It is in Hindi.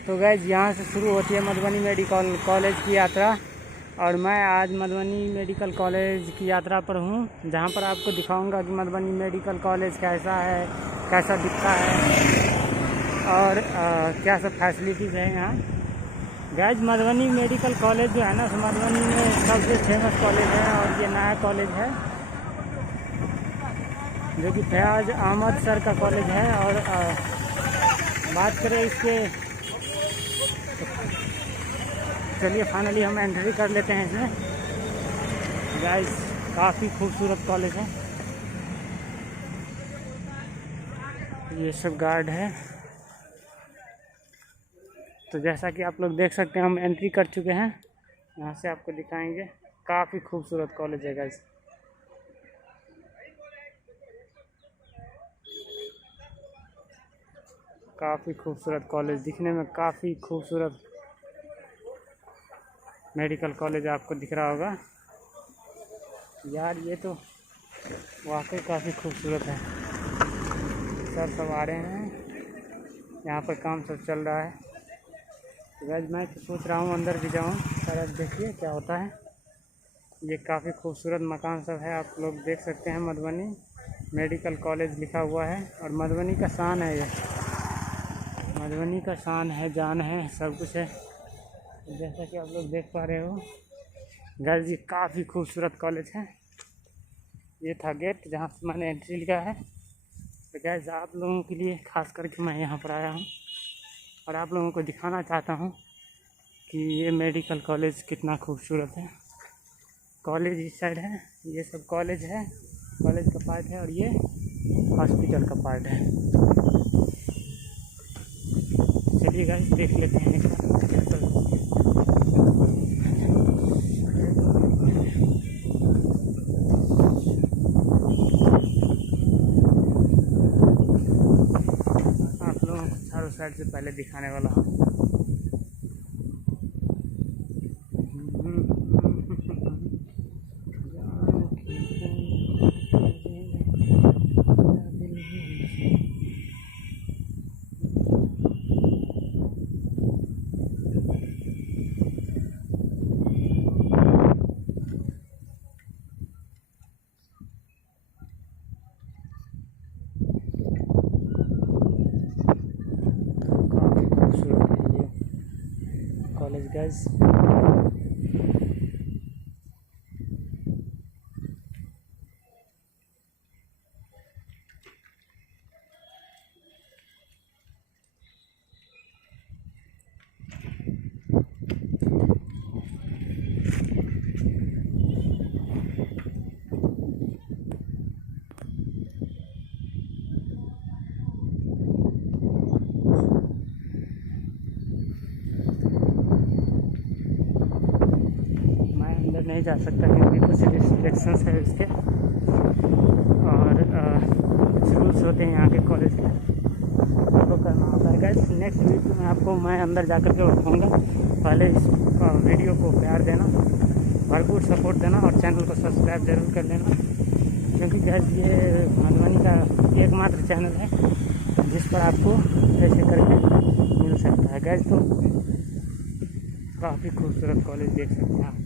तो गैस यहाँ से शुरू होती है मधुबनी मेडिकल कॉलेज की यात्रा। और मैं आज मधुबनी मेडिकल कॉलेज की यात्रा पर हूँ, जहाँ पर आपको दिखाऊंगा कि मधुबनी मेडिकल कॉलेज कैसा है, कैसा दिखता है और क्या सब फैसिलिटीज़ हैं यहाँ। गैस मधुबनी मेडिकल कॉलेज जो है ना, मधुबनी में सबसे फेमस कॉलेज है और ये नया कॉलेज है जो कि फयाज अहमद सर का कॉलेज है। और बात करें इसके, चलिए फाइनली हम एंट्री कर लेते हैं इसमें। गाइस काफ़ी खूबसूरत कॉलेज है। ये सब गार्ड है। तो जैसा कि आप लोग देख सकते हैं, हम एंट्री कर चुके हैं। यहाँ से आपको दिखाएंगे, काफ़ी खूबसूरत कॉलेज है गाइस। काफ़ी खूबसूरत कॉलेज, दिखने में काफ़ी खूबसूरत मेडिकल कॉलेज आपको दिख रहा होगा यार। ये तो वाकई काफ़ी खूबसूरत है। सर सब आ रहे हैं, यहाँ पर काम सब चल रहा है। तो गाइस मैं तो सोच रहा हूँ अंदर भी जाऊँ, सर देखिए क्या होता है। ये काफ़ी खूबसूरत मकान सब है, आप लोग देख सकते हैं। मधुबनी मेडिकल कॉलेज लिखा हुआ है और मधुबनी का शान है। ये मधुबनी का शान है, जान है, सब कुछ है। जैसा कि आप लोग देख पा रहे हो गाइस, ये काफ़ी खूबसूरत कॉलेज है। ये था गेट जहाँ से मैंने एंट्री लिया है। तो गाइस आप लोगों के लिए खास करके मैं यहाँ पर आया हूँ और आप लोगों को दिखाना चाहता हूँ कि ये मेडिकल कॉलेज कितना खूबसूरत है। कॉलेज इस साइड है, ये सब कॉलेज है, कॉलेज का पार्ट है और ये हॉस्पिटल का पार्ट है। चलिए गाइस देख लेते हैं एक बार। आप लोगों को चारों साइड से पहले दिखाने वाला हूँ। खूबसूरत है ये कॉलेज गाइस। नहीं जा सकता क्योंकि कुछ रिस्ट्रिक्शंस है इसके और कुछ रूल्स होते हैं यहाँ के कॉलेज के, फॉलो करना होता है। गाइस नेक्स्ट वीडियो में आपको मैं अंदर जाकर के दिखाऊंगा। पहले इस वीडियो को प्यार देना, भरपूर सपोर्ट देना और चैनल को सब्सक्राइब जरूर कर लेना, क्योंकि गाइस ये मधुबनी का एकमात्र चैनल है जिस पर आपको ऐसे करके मिल सकता है। गाइस तो काफ़ी खूबसूरत कॉलेज देख सकते हैं आप।